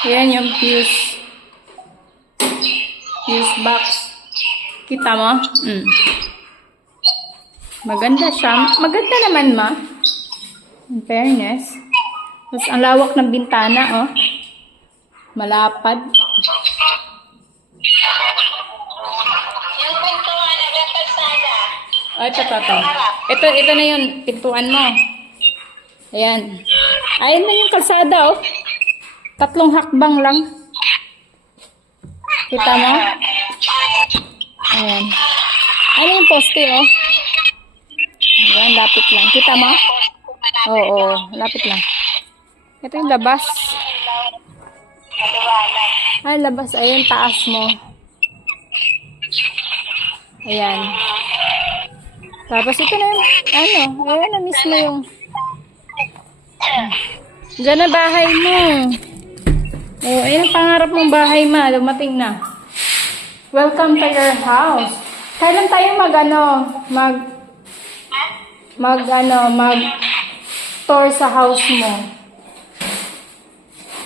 Ayan yung fuse box. Kita mo? Maganda siya. Maganda naman, ma. In fairness. Tapos, ang lawak ng bintana, oh. Malapad. Yung pintuan na kalsada. Oh, ito. Ito na yung pintuan mo. Ayan. Ayan na yung kalsada, oh. 3 hakbang lang. Kita mo? Ayan. Ano yung poste, oh? Ayan, lapit lang. Kita mo? Oo, lapit lang. Ito yung labas. Ay, labas. Ayan, taas mo. Ayan. Tapos ito na yung, ayan na mismo yung, dyan na bahay mo. Oh, ayan ang pangarap mong bahay, ma. Dumating na. Welcome to your house. Kailan tayo mag tour sa house mo?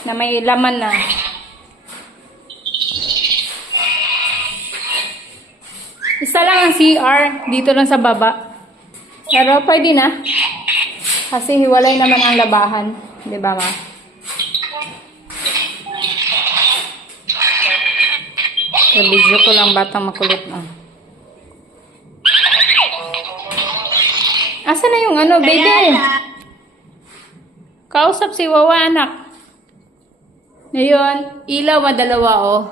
Na may laman na. Isa lang ang CR. Dito lang sa baba. Pero pwede na. Kasi hiwalay naman ang labahan. Diba, ma? Video ko lang batang makulit na. Asa na yung baby? Kausap si Wawa, anak. Ngayon, ilaw madalawa, oh.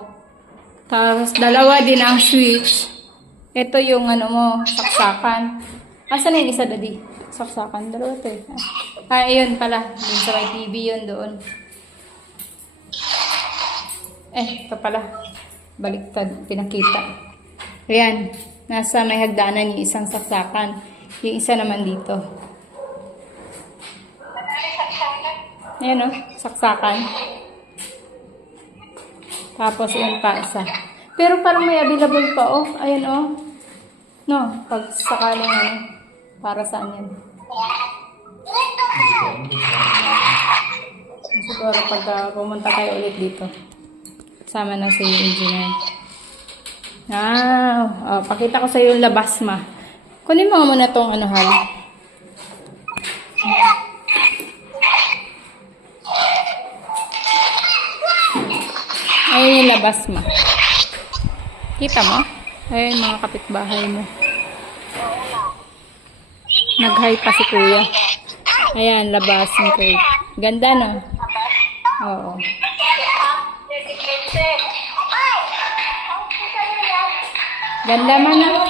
Tapos, dalawa din ang switch. Ito yung mo, saksakan. Asa na yung isa, daddy? Saksakan. Dalawa ito eh. Ayun pala. Doon sa may TV yun doon. Ito pala. Baliktad. Pinakita. Ayan. Nasa may hagdanan yung isang saksakan. Yung isa naman dito. Ayan, oh. Saksakan. Tapos yung pa isa. Pero parang may available pa, oh. Ayan, oh. No, pag sakaling para saan yan? Siguro pag pumunta kayo ulit dito. Sama na sa engineer. Pakita ko sa iyo yung labas, ma. Kunin mo muna tong hal. Ayun yung labas, ma. Kita mo? Ayun mga kapitbahay mo. Nag-hi pa si kuya. Ayan, labas yung cake. Ganda, no? Oo. Ganda man, no?